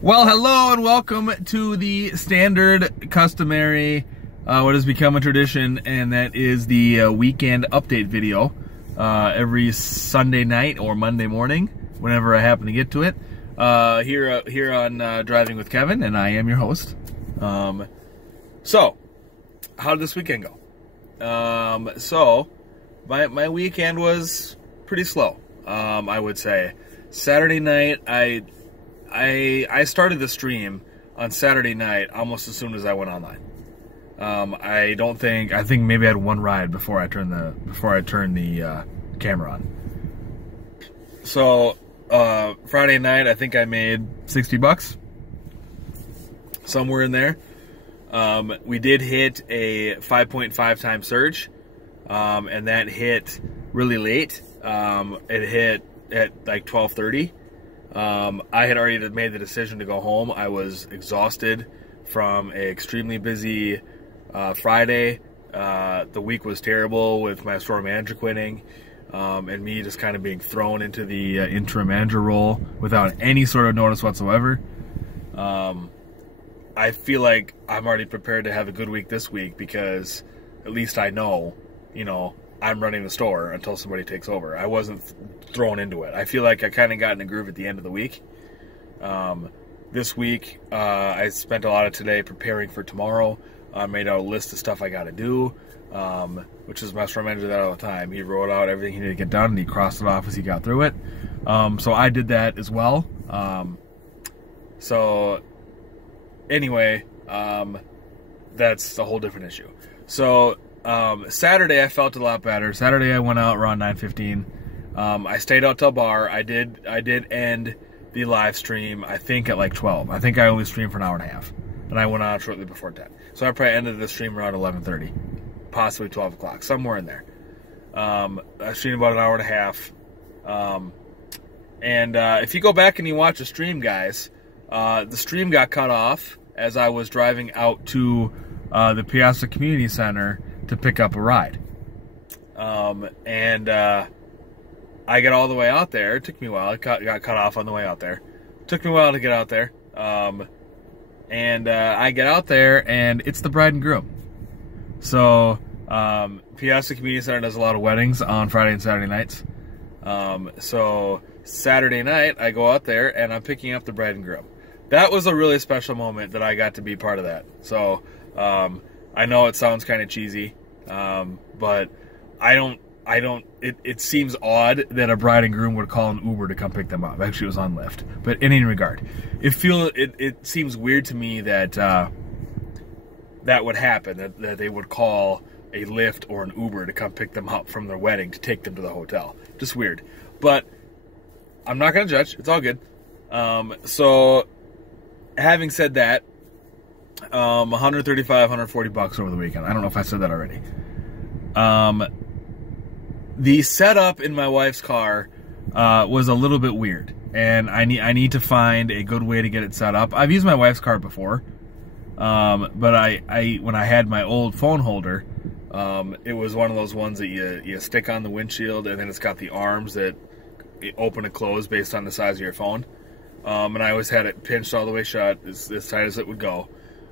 Well, hello and welcome to the standard, customary, what has become a tradition, and that is the weekend update video every Sunday night or Monday morning, whenever I happen to get to it, here on Driving with Kevin, and I am your host. So, how did this weekend go? So, my weekend was pretty slow, I would say. Saturday night, I started the stream on Saturday night almost as soon as I went online. I think maybe I had one ride before I turned the camera on. So Friday night I think I made 60 bucks, somewhere in there. We did hit a 5.5 time surge, and that hit really late. It hit at like 12:30. I had already made the decision to go home. I was exhausted from an extremely busy Friday. The week was terrible with my store manager quitting, and me just kind of being thrown into the interim manager role without any sort of notice whatsoever. I feel like I'm already prepared to have a good week this week because at least I know, I'm running the store until somebody takes over. I wasn't thrown into it. I feel like I kind of got in a groove at the end of the week. This week, I spent a lot of today preparing for tomorrow. I made out a list of stuff I got to do, which is my store manager that all the time. He wrote out everything he needed to get done, and he crossed it off as he got through it. So I did that as well. So anyway, that's a whole different issue. So Saturday I felt a lot better. Saturday I went out around 9:15. I stayed out till bar. I did end the live stream I think at like 12. I think I only streamed for an hour and a half, and I went out shortly before 10. So I probably ended the stream around 11:30, possibly 12 o'clock, somewhere in there. I streamed about an hour and a half. And if you go back and you watch the stream, guys, the stream got cut off as I was driving out to the Piazza Community Center to pick up a ride. I got all the way out there. It took me a while. It got cut off on the way out there. It took me a while to get out there. I get out there, and it's the bride and groom. So, Piazza Community Center does a lot of weddings on Friday and Saturday nights. So, Saturday night, I go out there, and I'm picking up the bride and groom. That was a really special moment that I got to be part of that. So, I know it sounds kind of cheesy, but it seems odd that a bride and groom would call an Uber to come pick them up. Actually, it was on Lyft. But in any regard, it seems weird to me that that would happen, that they would call a Lyft or an Uber to come pick them up from their wedding to take them to the hotel. Just weird. But I'm not going to judge. It's all good. So, having said that, 135, 140 bucks over the weekend. I don't know if I said that already. The setup in my wife's car was a little bit weird, and I need to find a good way to get it set up. I've used my wife's car before, but when I had my old phone holder, it was one of those ones that you stick on the windshield, and then it's got the arms that open and close based on the size of your phone. And I always had it pinched all the way shut, as tight as it would go.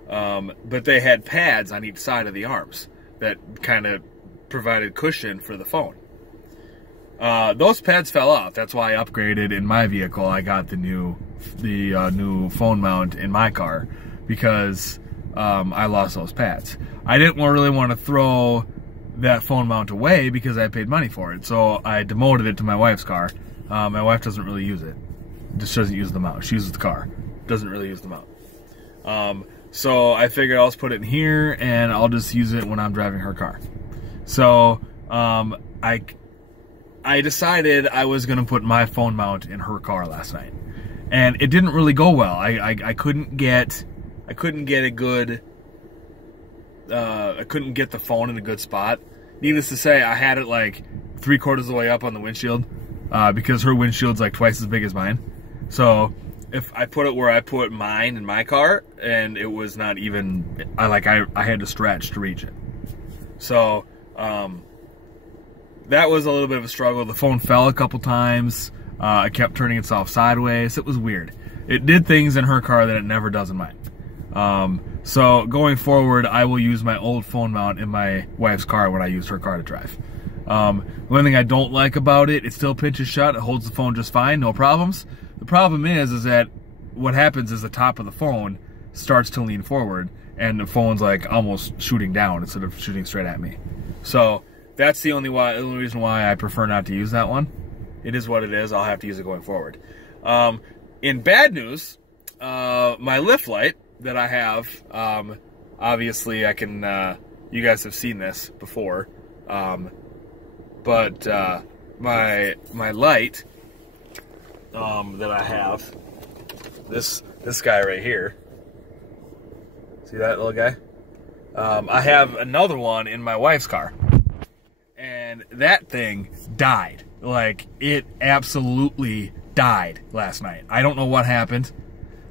But they had pads on each side of the arms that kind of provided cushion for the phone. Those pads fell off. That's why I upgraded in my vehicle. I got the new phone mount in my car because I lost those pads. I didn't really want to throw that phone mount away because I paid money for it. So I demoted it to my wife's car. My wife doesn't really use it. Just doesn't use the mount. She uses the car. Doesn't really use the mount. So I figured I'll just put it in here and I'll just use it when I'm driving her car. So I decided I was going to put my phone mount in her car last night, and it didn't really go well. I couldn't get a good I couldn't get the phone in a good spot. Needless to say, I had it like 3/4 of the way up on the windshield because her windshield's like twice as big as mine. So if I put it where I put mine in my car, and it was not even, I had to stretch to reach it. So that was a little bit of a struggle. The phone fell a couple times. It kept turning itself sideways. It was weird. it did things in her car that it never does in mine. So going forward, I will use my old phone mount in my wife's car when I use her car to drive. One thing I don't like about it, it still pinches shut, it holds the phone just fine, no problems. The problem is that what happens is the top of the phone starts to lean forward and the phone's like almost shooting down instead of shooting straight at me. So that's the only reason why I prefer not to use that one. It is what it is. I'll have to use it going forward. In bad news, my lift light that I have, obviously I can, you guys have seen this before, but my light that I have, this guy right here, see that little guy? I have another one in my wife's car, and that thing died. Like, it absolutely died last night. I don't know what happened.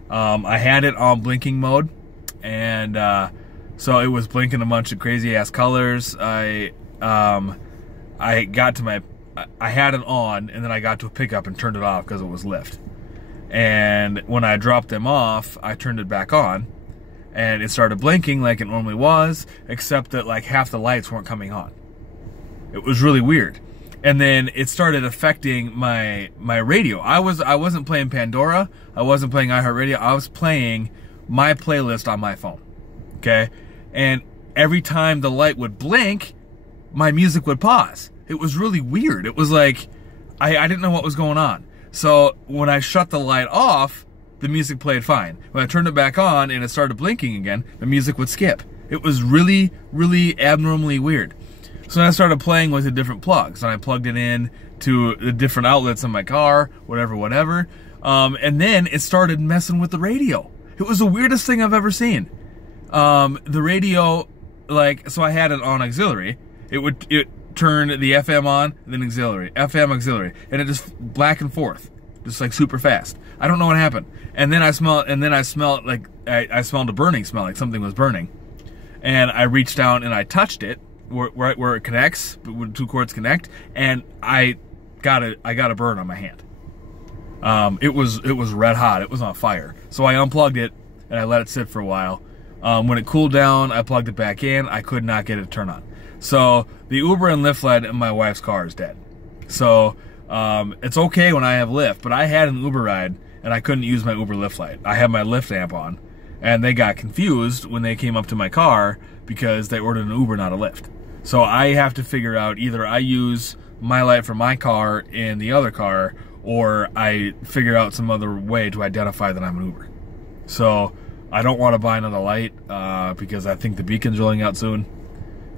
I had it on blinking mode, and so it was blinking a bunch of crazy ass colors. I got to my, I had it on, and then I got to a pickup and turned it off because it was lift. And when I dropped them off, I turned it back on, and it started blinking like it normally was, except that like half the lights weren't coming on. It was really weird. And then it started affecting my radio. I wasn't playing Pandora. I wasn't playing iHeartRadio. I was playing my playlist on my phone. Okay? And every time the light would blink, my music would pause. It was really weird. It was like, I didn't know what was going on. So when I shut the light off, the music played fine. When I turned it back on and it started blinking again, the music would skip. It was really, really abnormally weird. So then I started playing with the different plugs, and I plugged it in to the different outlets in my car, whatever. And then it started messing with the radio. It was the weirdest thing I've ever seen. The radio, like, so I had it on auxiliary. It turned the FM on, then auxiliary, FM auxiliary, and it just back and forth, just like super fast. I don't know what happened. And then I smelled like I smelled a burning smell, like something was burning. And I reached down and I touched it. Right where it connects, where two cords connect, and I got a burn on my hand. It was red hot. It was on fire. So I unplugged it and I let it sit for a while. When it cooled down, I plugged it back in. I could not get it to turn on. So the Uber and Lyft light in my wife's car is dead. So it's okay when I have Lyft, but I had an Uber ride and I couldn't use my Uber Lyft light. I had my Lyft amp on, and they got confused when they came up to my car because they ordered an Uber, not a Lyft. So I have to figure out, either I use my light for my car in the other car, or I figure out some other way to identify that I'm an Uber. So I don't want to buy another light because I think the beacon's rolling out soon.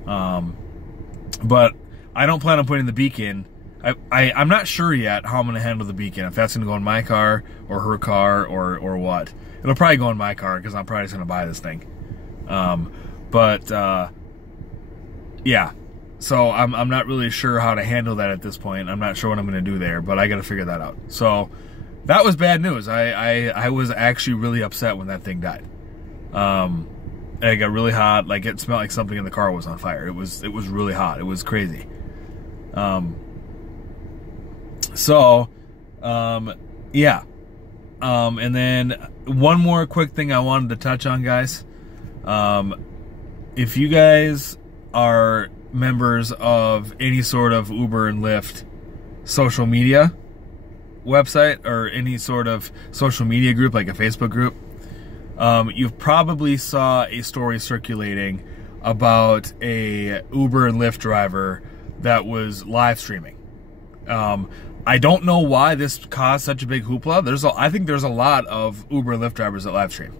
But I don't plan on putting the beacon. I'm not sure yet how I'm going to handle the beacon. If that's going to go in my car or her car or what. It'll probably go in my car because I'm probably just going to buy this thing. Yeah, so I'm not really sure how to handle that at this point. I'm not sure what I'm going to do there, but I got to figure that out. So that was bad news. I was actually really upset when that thing died. It got really hot. Like, it smelled like something in the car was on fire. It was really hot. It was crazy. Yeah. And then one more quick thing I wanted to touch on, guys. If you guys are members of any sort of Uber and Lyft social media website or any sort of social media group, like a Facebook group, you've probably saw a story circulating about a Uber and Lyft driver that was live streaming. I don't know why this caused such a big hoopla. I think there's a lot of Uber and Lyft drivers that live stream.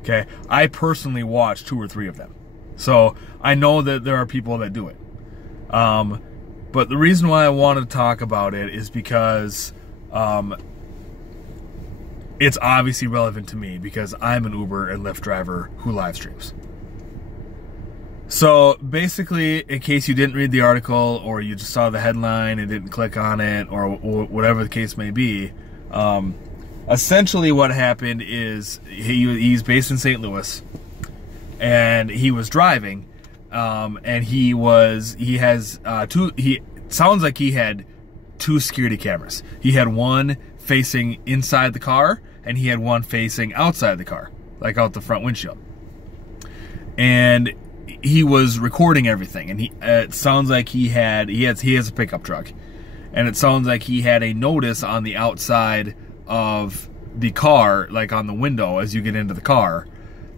Okay, I personally watched 2 or 3 of them. So I know that there are people that do it. But the reason why I want to talk about it is because it's obviously relevant to me because I'm an Uber and Lyft driver who live streams. So basically, in case you didn't read the article or you just saw the headline and didn't click on it or whatever the case may be, essentially what happened is he's based in St. Louis. And he was driving, and sounds like he had 2 security cameras. He had one facing inside the car and he had one facing outside the car, like out the front windshield. And he was recording everything, and it sounds like he has a pickup truck, and it sounds like he had a notice on the outside of the car, like on the window as you get into the car,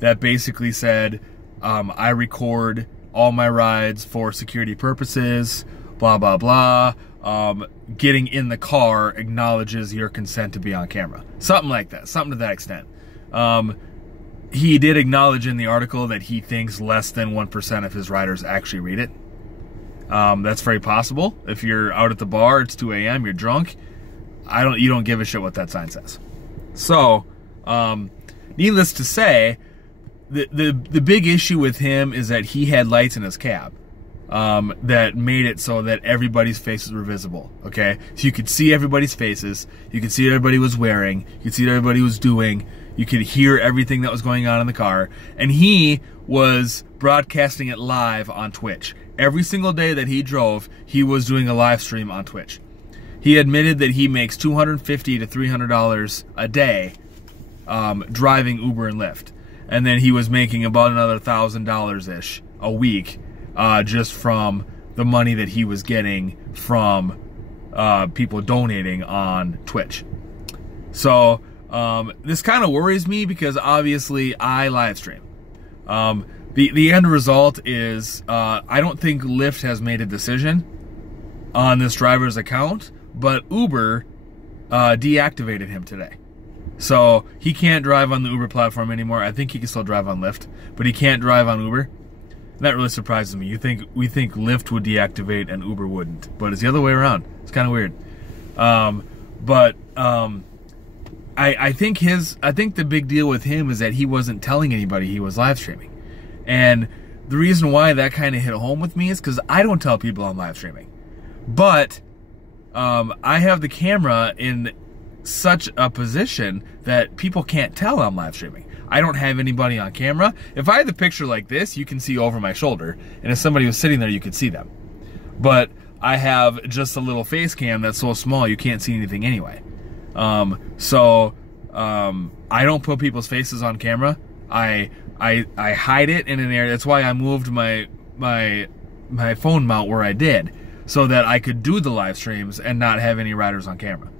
that basically said, I record all my rides for security purposes, blah, blah, blah. Getting in the car acknowledges your consent to be on camera. Something like that, something to that extent. He did acknowledge in the article that he thinks less than 1% of his riders actually read it. That's very possible. If you're out at the bar, it's 2 a.m., you're drunk, you don't give a shit what that sign says. So, needless to say, the big issue with him is that he had lights in his cab that made it so that everybody's faces were visible, okay? So you could see everybody's faces, you could see what everybody was wearing, you could see what everybody was doing, you could hear everything that was going on in the car, and he was broadcasting it live on Twitch. Every single day that he drove, he was doing a live stream on Twitch. He admitted that he makes $250 to $300 a day driving Uber and Lyft. And then he was making about another $1,000-ish a week just from the money that he was getting from people donating on Twitch. So this kind of worries me because obviously I live stream. The end result is I don't think Lyft has made a decision on this driver's account, but Uber deactivated him today. So he can't drive on the Uber platform anymore. I think he can still drive on Lyft, but he can't drive on Uber. That really surprises me. We think Lyft would deactivate and Uber wouldn't, but it's the other way around. It's kind of weird. I think the big deal with him is that he wasn't telling anybody he was live streaming. And the reason why that kind of hit home with me is because I don't tell people I'm live streaming. But I have the camera in such a position that people can't tell I'm live streaming. I don't have anybody on camera. If I had the picture like this, you can see over my shoulder, and if somebody was sitting there, you could see them. But I have just a little face cam that's so small you can't see anything anyway. I don't put people's faces on camera. I hide it in an area. That's why I moved my phone mount where I did, so that I could do the live streams and not have any riders on camera.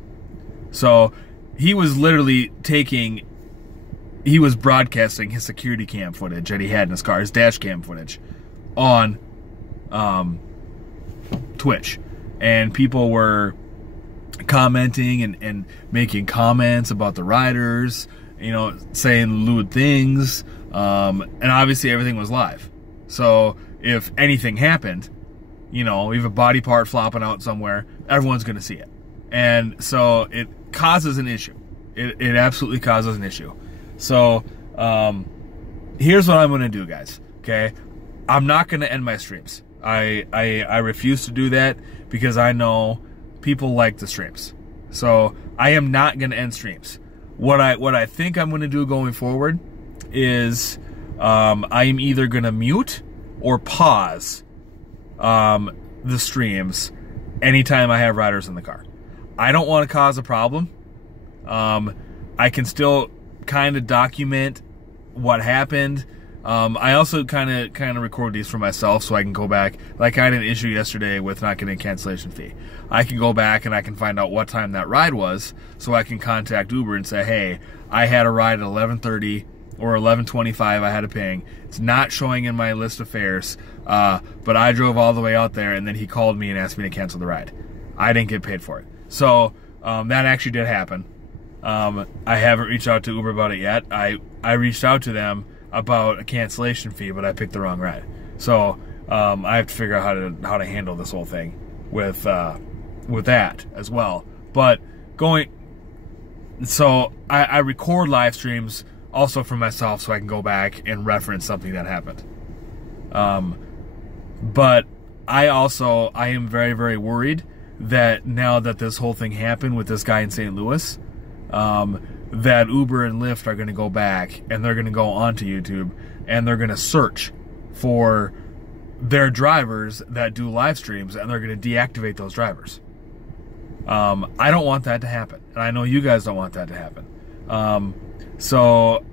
So he was literally broadcasting his security cam footage that he had in his car, his dash cam footage, on Twitch. And people were commenting and making comments about the riders, saying lewd things, and obviously everything was live. So if anything happened, we have a body part flopping out somewhere, everyone's going to see it. And so it causes an issue. It absolutely causes an issue. So here's what I'm going to do, guys, okay? I'm not going to end my streams. I refuse to do that because I know people like the streams. So I am not going to end streams. What I think I'm going to do going forward is I am either going to mute or pause the streams anytime I have riders in the car. I don't want to cause a problem. I can still kind of document what happened. I also kind of record these for myself so I can go back. Like I had an issue yesterday with not getting a cancellation fee. I can go back and I can find out what time that ride was so I can contact Uber and say, hey, I had a ride at 11:30 or 11:25 I had a ping. It's not showing in my list of fares, but I drove all the way out there and then he called me and asked me to cancel the ride. I didn't get paid for it. So that actually did happen. I haven't reached out to Uber about it yet. I reached out to them about a cancellation fee, but I picked the wrong ride. So I have to figure out how to handle this whole thing with that as well. But I record live streams also for myself so I can go back and reference something that happened. But I am very, very worried that now that this whole thing happened with this guy in St. Louis, that Uber and Lyft are going to go back and they're going to go onto YouTube and they're going to search for their drivers that do live streams and they're going to deactivate those drivers. I don't want that to happen, and I know you guys don't want that to happen. So,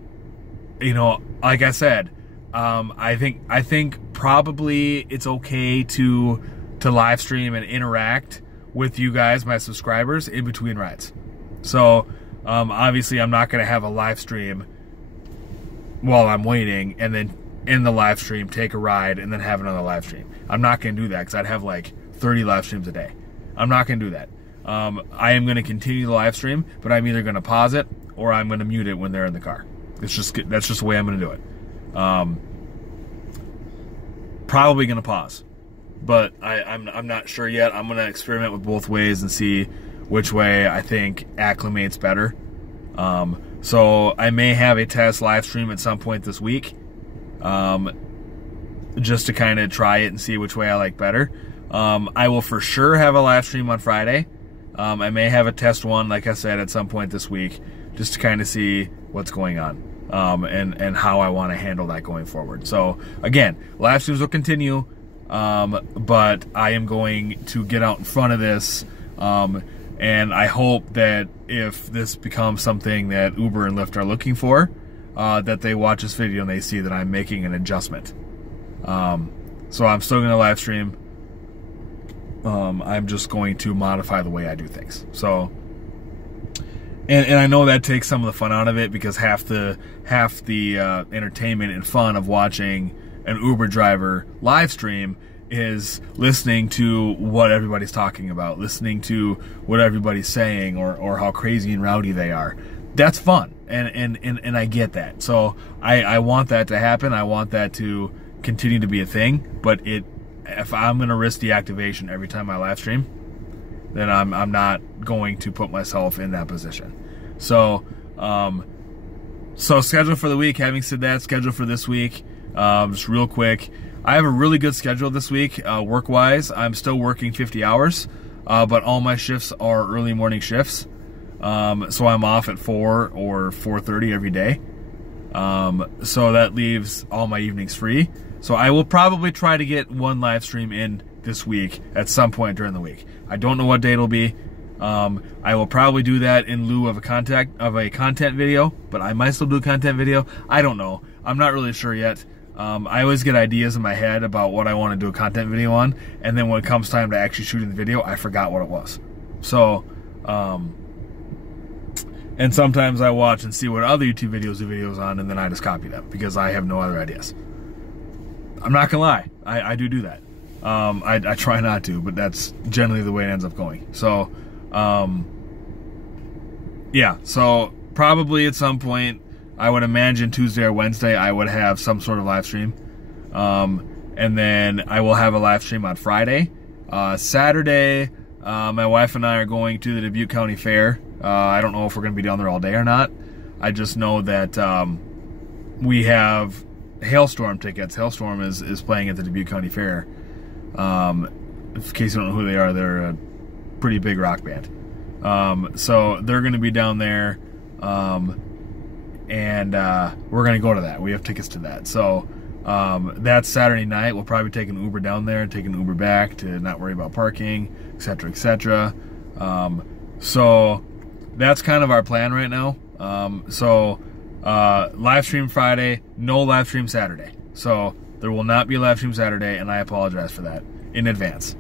you know, like I said, I think probably it's okay to live stream and interact with you guys, my subscribers, in between rides. So, obviously I'm not going to have a live stream while I'm waiting and then in the live stream take a ride and then have another live stream. I'm not going to do that because I'd have like 30 live streams a day. I'm not going to do that. I am going to continue the live stream, but I'm either going to pause it or I'm going to mute it when they're in the car. That's just the way I'm going to do it. Probably going to pause, but I'm not sure yet. I'm going to experiment with both ways and see which way I think acclimates better. So I may have a test live stream at some point this week, just to kind of try it and see which way I like better. I will for sure have a live stream on Friday. I may have a test one, like I said, at some point this week, just to kind of see what's going on, and how I want to handle that going forward. So again, live streams will continue, but I am going to get out in front of this, and I hope that if this becomes something that Uber and Lyft are looking for, that they watch this video and they see that I'm making an adjustment. So I'm still going to live stream. I'm just going to modify the way I do things. So, and I know that takes some of the fun out of it, because half the entertainment and fun of watching an Uber driver live stream is listening to what everybody's talking about, listening to what everybody's saying, or how crazy and rowdy they are. That's fun, and I get that. So I want that to happen. I want that to continue to be a thing. But if I'm going to risk deactivation every time I live stream, then I'm not going to put myself in that position. So schedule for the week. Having said that, schedule for this week, just real quick. I have a really good schedule this week, work-wise. I'm still working 50 hours, but all my shifts are early morning shifts. So I'm off at 4 or 4:30 every day. So that leaves all my evenings free. So I will probably try to get one live stream in this week at some point during the week. I don't know what day it'll be. I will probably do that in lieu of a content video, but I might still do a content video. I don't know. I'm not really sure yet. I always get ideas in my head about what I want to do a content video on, and then when it comes time to actually shooting the video, I forgot what it was. So, and sometimes I watch and see what other YouTube videos do videos on, and then I just copy them because I have no other ideas. I'm not gonna lie, I do that. I try not to, but that's generally the way it ends up going. So, yeah, so probably at some point, I would imagine Tuesday or Wednesday, I would have some sort of live stream. And then I will have a live stream on Friday. Saturday, my wife and I are going to the Dubuque County Fair. I don't know if we're going to be down there all day or not. I just know that we have Hailstorm tickets. Hailstorm is playing at the Dubuque County Fair. In case you don't know who they are, they're a pretty big rock band. So they're going to be down there. And we're going to go to that. We have tickets to that. So that's Saturday night. We'll probably take an Uber down there and take an Uber back to not worry about parking, etc., etc. So that's kind of our plan right now. Live stream Friday, no live stream Saturday. So there will not be a live stream Saturday, and I apologize for that in advance.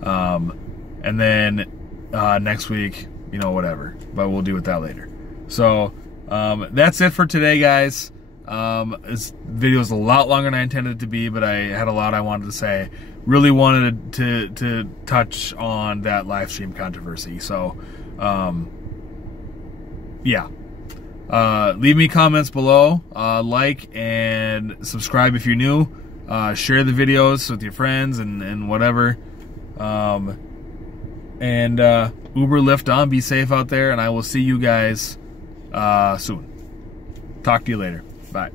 And then next week, you know, whatever. But we'll deal with that later. So that's it for today, guys. This video is a lot longer than I intended it to be, but I had a lot I wanted to say. Really wanted to touch on that live stream controversy. So, yeah. Leave me comments below. Like and subscribe if you're new. Share the videos with your friends and whatever. Uber, Lyft on. Be safe out there, and I will see you guys soon. Talk to you later. Bye.